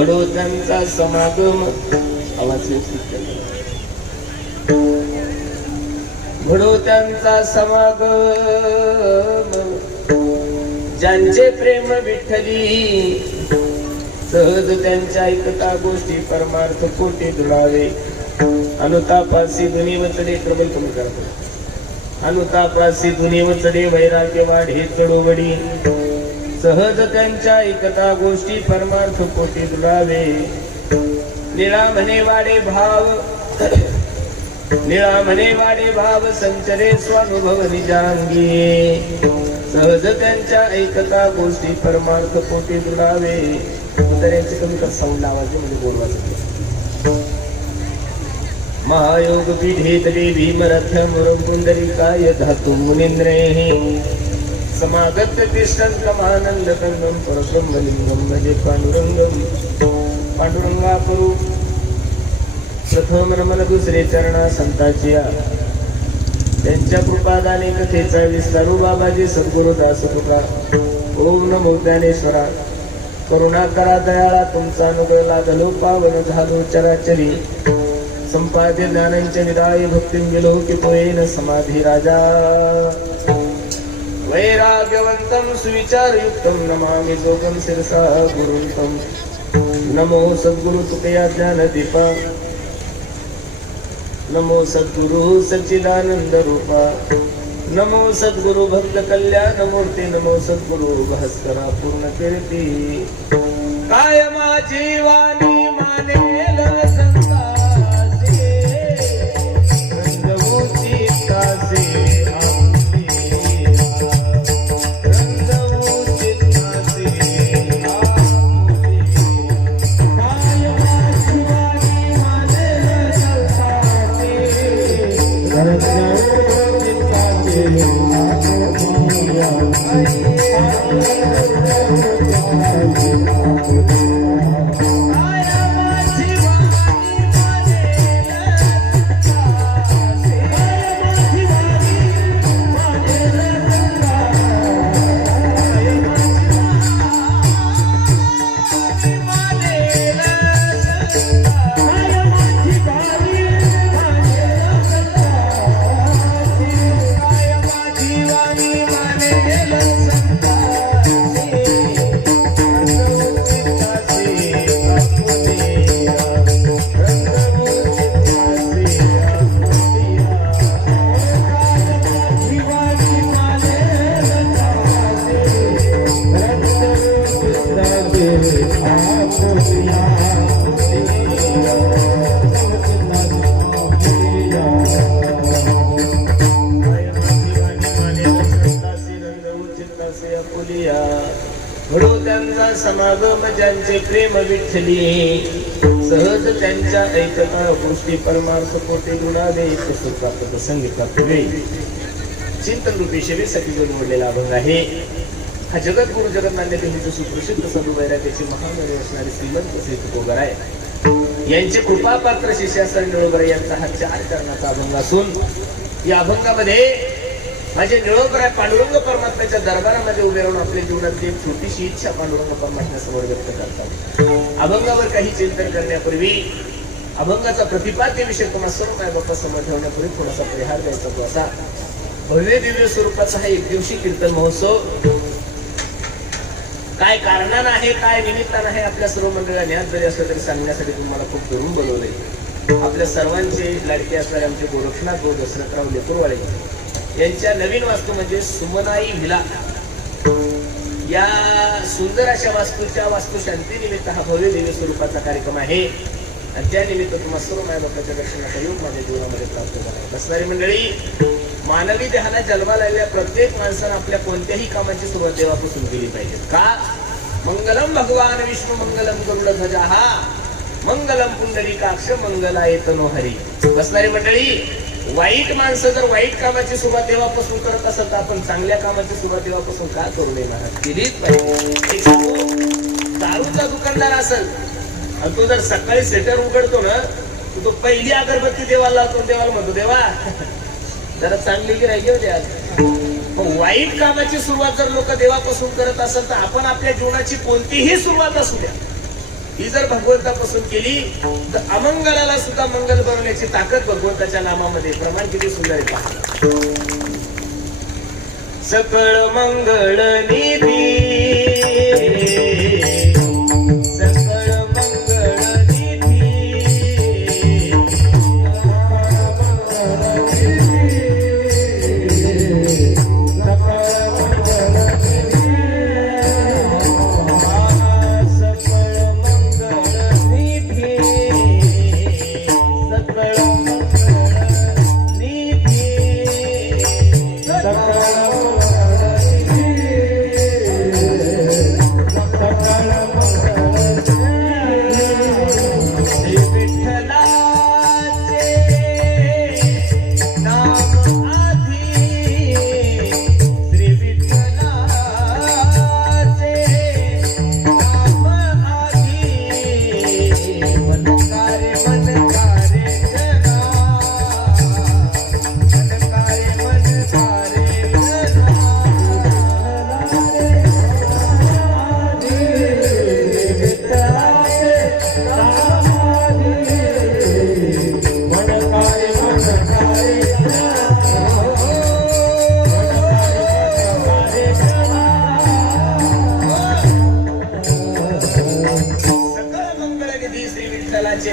बडोत्यांचा समागम आवाज बडोत्यांचा समागम ज्यांचे प्रेम विठ्ठली सहज त्यांच्या ऐकता गोष्टी परमार्थ कोटी दुरावे अनुतापासी दुनी वचडे प्रबल कमी करतो अनुतापासी दुनी वचडे वैराग्य वाढे चढोवडी सहज त्यांच्या ऐकता गोष्टी परमार्थ कोटी दुरावे निळा म्हणे वाडे भाव संचरे स्वानुभव निजांगी सहज त्यांच्या ऐकता गोष्टी परमार्थ कोटी दुरावे उतऱ्याचे कमी कर साऊंड लावायचे म्हणजे बोलवायचे महायोग पीठेत देवी मरथ्य मुरकुंडलिकाय धातु मुनींद्रे समागत तिष्ठन्तमानंद कंदम परब्रह्मलिंगम भजे पांडुरंगम पांडुरंगा करू प्रथम नमन दुसरे चरणा संताचिया त्यांच्या कृपादाने कथेचा विस्तारू बाबाजी सद्गुरु दास तुका ओम नमो ज्ञानेश्वरा करुणा करा दयाळा तुमचा अनुग्रह लादलो पावन झालो चराचरी संपाद्य ज्ञानांच्या निराय भक्तीं गेलो की पोयेन समाधी राजा वैराग्यवंतं सुविचारयुक्तं नमामि जोगं शिरसा गुरुंतं नमो सद्गुरु तुकया ज्ञानदीपा नमो सद्गुरु सच्चिदानंद रूपा नमो सद्गुरु भक्त कल्याण मूर्ती नमो सद्गुरु भास्करा पूर्ण कीर्ती काय माझी वाणी मानेल संतासे रंगवूची तासे समागम ज्यांचे प्रेम विठ्ठली सहज त्यांच्या ऐकता गोष्टी परमार्थ कोटी गुणावे सुखात संगीतात वेळी चिंतन रूपी शिवेसाठी जो निवडलेला अभंग आहे हा जगद्गुरु जगन्नाथ देवीचे सुप्रसिद्ध साधू वैराग्याचे महामनी असणारे श्रीमंत श्री तुकोबराय यांचे कृपापात्र शिष्य असणारे निळोबराय यांचा हा 4 चरणाचा अभंग असून या अभंगामध्ये माझे निळोबराय पांडुरंग परमात्म्याच्या दरबारामध्ये उभे राहून आपल्या जीवनातली एक छोटीशी इच्छा पांडुरंग परमात्म्यासमोर व्यक्त करतात अभंगावर काही चिंतन करण्यापूर्वी अभंगाचा प्रतिपाद्य विषय तुम्हाला सर्व माय बाप्पा समोर ठेवण्यापूर्वी थोडासा परिहार द्यायचा तो असा भव्य दिव्य स्वरूपाचा हा एक दिवशी कीर्तन महोत्सव काय कारणानं आहे काय निमित्तानं आहे आपल्या सर्व मंडळांनी आज जरी असलं तरी सांगण्यासाठी तुम्हाला खूप दुरून बोलवलंय आपल्या सर्वांचे लाडके असणारे आमचे गोरक्षनाथ भाऊ दशरथराव लेकुरवाळे यांच्या नवीन वास्तू म्हणजे सुमनाई व्हिला या सुंदर अशा वास्तूच्या वास्तुशांती निमित्त हा भव्य दिव्य स्वरूपाचा कार्यक्रम आहे आणि त्या निमित्त तुम्हाला सर्व मायबापाच्या दर्शनाचा योग माझ्या जीवनामध्ये प्राप्त झाला बसणारी मंडळी मानवी देहाला जन्माला आलेल्या प्रत्येक माणसानं आपल्या कोणत्याही कामाची सुरुवात देवापासून केली पाहिजे का मंगलम भगवान विष्णू मंगलम गरुडध्वजा मंगलम पुंडरीकाक्ष मंगलाय तनोहरी बसणारी मंडळी वाईट माणसं जर वाईट कामाची सुरुवात देवापासून करत असेल तर आपण चांगल्या कामाची सुरुवात देवापासून का करू नये महाराज केलीच पाहिजे दारूचा दुकानदार असेल आणि तो जर सकाळी स्वेटर उघडतो ना तो पहिली अगरबत्ती देवाला लावतो देवाला म्हणतो देवा जरा चांगली गिराईक घेऊ द्या वाईट कामाची सुरुवात जर लोक देवापासून करत असेल तर आपण आपल्या जीवनाची कोणतीही सुरुवात असू द्या ही जर भगवंतापासून केली तर अमंगळाला सुद्धा मंगल बनवण्याची ताकद भगवंताच्या नामामध्ये. प्रमाण किती सुंदर आहे पहा. सकळ मंगळ निधी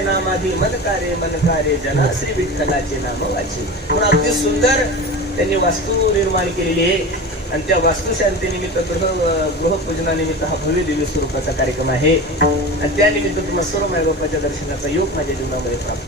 नामाधी मनकारे जना श्री विठ्ठलाचे नाम वाचे. म्हणून अगदी सुंदर त्यांनी वास्तू निर्माण केलेली आहे आणि त्या वास्तुशांतीनिमित्त गृहपूजनानिमित्त हा भव्य दिव्य स्वरूपाचा कार्यक्रम आहे आणि त्यानिमित्त तुम्हाला सर्व मायबापाच्या दर्शनाचा योग माझ्या जीवनामध्ये प्राप्त.